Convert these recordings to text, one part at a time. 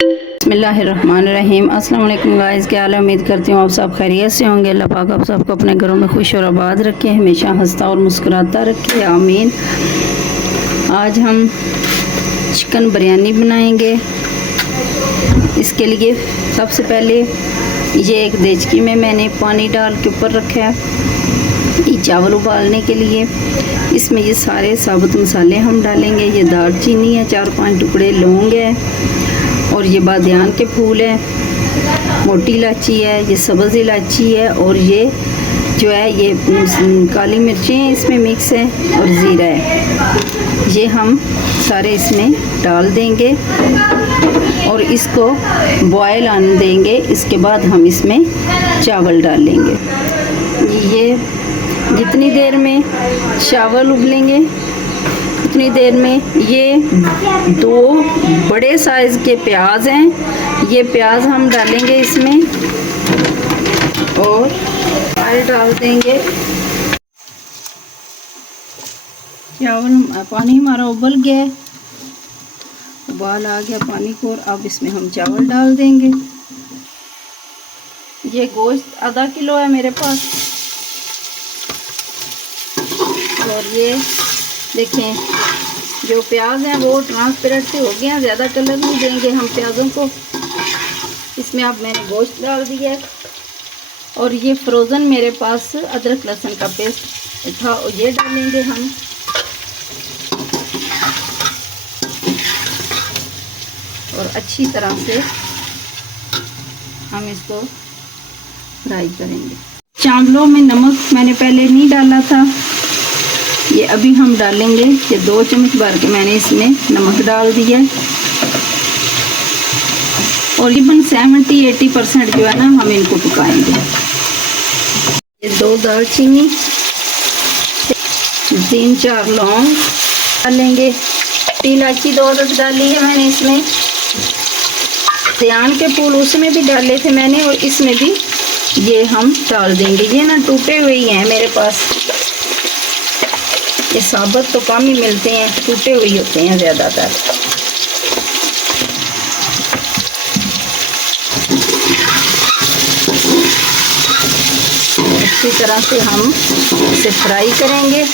बिस्मिल्लाहिर्रहमानिर्रहीम। अस्सलाम वालेकुम गाइस, क्या हाल है? उम्मीद करती हूँ आप सब खैरियत से होंगे। अल्लाह पाक आप सबको अपने घरों में खुश और आबाद रखे, हमेशा हंसता और मुस्कुराता रखे, आमीन। आज हम चिकन बिरयानी बनाएंगे। इसके लिए सबसे पहले ये एक देचकी में मैंने पानी डाल के ऊपर रखा है ये चावल उबालने के लिए। इसमें ये सारे साबुत मसाले हम डालेंगे। ये दालचीनी है, 4-5 टुकड़े लौंग है, और ये बादियान के फूल है, मोटी इलायची है, ये सब्ज़ इलायची है, और ये जो है ये काली मिर्चें इसमें मिक्स है, और ज़ीरा है। ये हम सारे इसमें डाल देंगे और इसको बॉयल आने देंगे। इसके बाद हम इसमें चावल डालेंगे। ये जितनी देर में चावल उबलेंगे उतनी देर में ये 2 बड़े साइज़ के प्याज हैं, ये प्याज हम डालेंगे इसमें और ऑयल डाल देंगे। चावल पानी हमारा उबल गया है, उबाल आ गया पानी को, और अब इसमें हम चावल डाल देंगे। ये गोश्त आधा किलो है मेरे पास, और ये देखें जो प्याज हैं वो ट्रांसपेरेंट से हो गए हैं, ज़्यादा कलर नहीं देंगे हम प्याज़ों को। इसमें अब मैंने गोश्त डाल दिया है, और ये फ्रोज़न मेरे पास अदरक लहसुन का पेस्ट था, और ये डालेंगे हम। और अच्छी तरह से हम इसको फ्राई करेंगे। चावलों में नमक मैंने पहले नहीं डाला था, ये अभी हम डालेंगे। ये 2 चम्मच भर के मैंने इसमें नमक डाल दिया है, और तकरीबन 70-80% जो है ना हम इनको पकाएंगे। ये 2 दालचीनी, 3-4 लौंग डालेंगे, इलायची 2 डाली है मैंने इसमें, ध्यान के फूल उसमें भी डाले थे मैंने, और इसमें भी ये हम डाल देंगे। ये ना टूटे हुए ही हैं मेरे पास, ये साबुत तो कम ही मिलते हैं, टूटे हुए होते हैं ज़्यादातर। अच्छी तरह से हम इसे फ्राई करेंगे।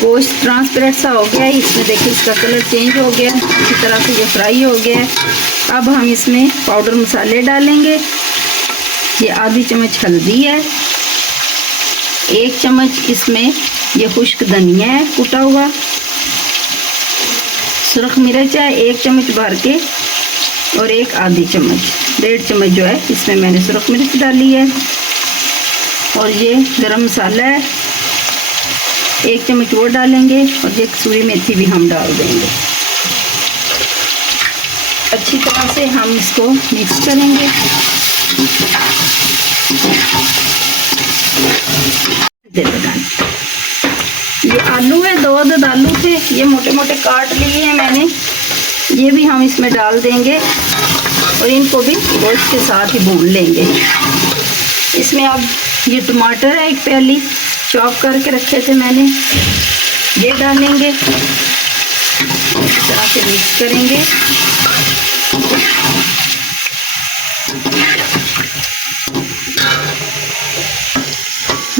गोश्त ट्रांसपेरेंट सा हो गया है, इसमें देखिए इसका कलर चेंज हो गया है, अच्छी तरह से ये फ्राई हो गया है। अब हम इसमें पाउडर मसाले डालेंगे। ये आधी चम्मच हल्दी है, 1 चम्मच इसमें ये खुश्क धनिया है कुटा हुआ, सुरख मिर्च है 1 चम्मच भर के, और 1 आधी चम्मच 1.5 चम्मच जो है इसमें मैंने सुरख मिर्च डाली है, और ये गरम मसाला है 1 चम्मच वो डालेंगे, और ये कसूरी मेथी भी हम डाल देंगे। अच्छी तरह से हम इसको मिक्स करेंगे। ये आलू है, 2 अदद आलू थे, ये मोटे मोटे काट लिए हैं मैंने, ये भी हम इसमें डाल देंगे, और इनको भी गोश्त के साथ ही भून लेंगे। इसमें अब ये टमाटर है 1 प्याली चॉप करके रखे थे मैंने, ये डालेंगे, इस तरह से मिक्स करेंगे।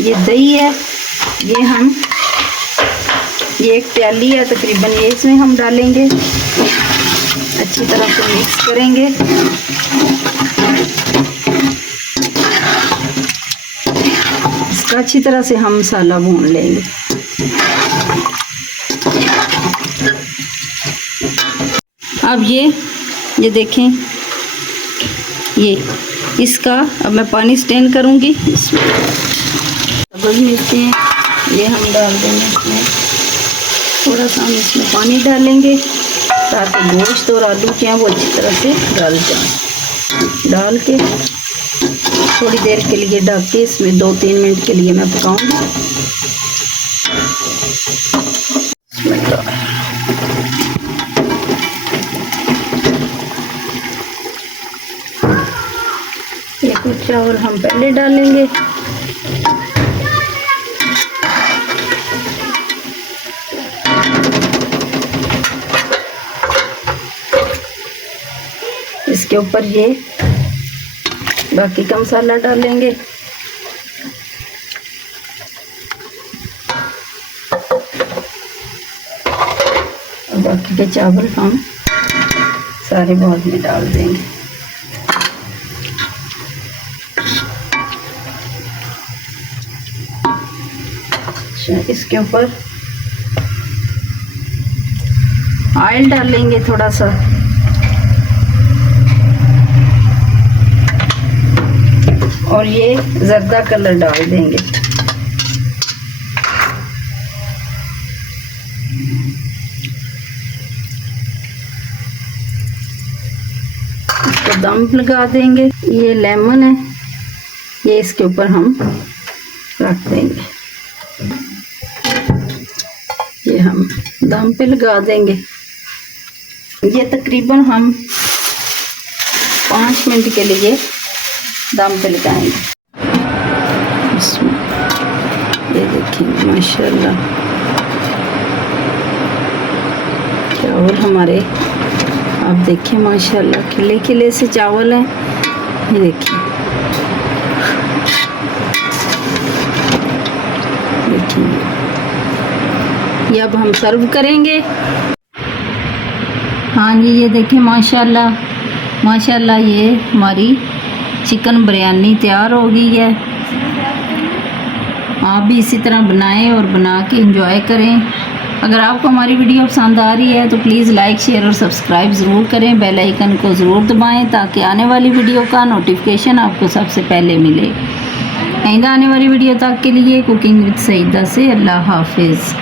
ये दही है, ये 1 प्याली है तकरीबन, ये इसमें हम डालेंगे, अच्छी तरह से मिक्स करेंगे। इसका अच्छी तरह से हम मसाला भून लेंगे। अब ये देखें, ये इसका अब मैं पानी स्टेन करूँगी। सब्ज़ मिर्चें हैं, ये हम डाल देंगे इसमें, थोड़ा सा हम इसमें पानी डालेंगे ताकि गोश्त और आलू जो हैं वो अच्छी तरह से गल जाए। डाल के थोड़ी देर के लिए ढक के इसमें 2-3 मिनट के लिए मैं पकाऊंगी। ये कुछ चावल हम पहले डालेंगे, इसके ऊपर ये बाकी का मसाला डालेंगे। और बाकी के चावल हम सारे बाउल में डाल देंगे। अच्छा, इसके ऊपर ऑयल डालेंगे थोड़ा सा। और ये जर्दा कलर डाल देंगे। इसको दम लगा देंगे। ये लेमन है, ये इसके ऊपर हम रख देंगे। ये हम दम पे लगा देंगे। ये तकरीबन हम 5 मिनट के लिए दम पे लगाएंगे। इसमें ये देखिए माशाल्लाह चावल हमारे, आप देखिए माशाल्लाह खिले खिले से चावल हैं। ये देखिए ये अब हम सर्व करेंगे। हाँ जी, ये देखिए माशाल्लाह माशाल्लाह ये हमारी चिकन बिरयानी तैयार हो गई है। आप भी इसी तरह बनाएं और बना के एंजॉय करें। अगर आपको हमारी वीडियो पसंद आ रही है तो प्लीज़ लाइक शेयर और सब्सक्राइब ज़रूर करें। बेल आइकन को ज़रूर दबाएं ताकि आने वाली वीडियो का नोटिफिकेशन आपको सबसे पहले मिले। आइंदा आने वाली वीडियो तक के लिए कुकिंग विद सईदा से अल्लाह हाफिज़।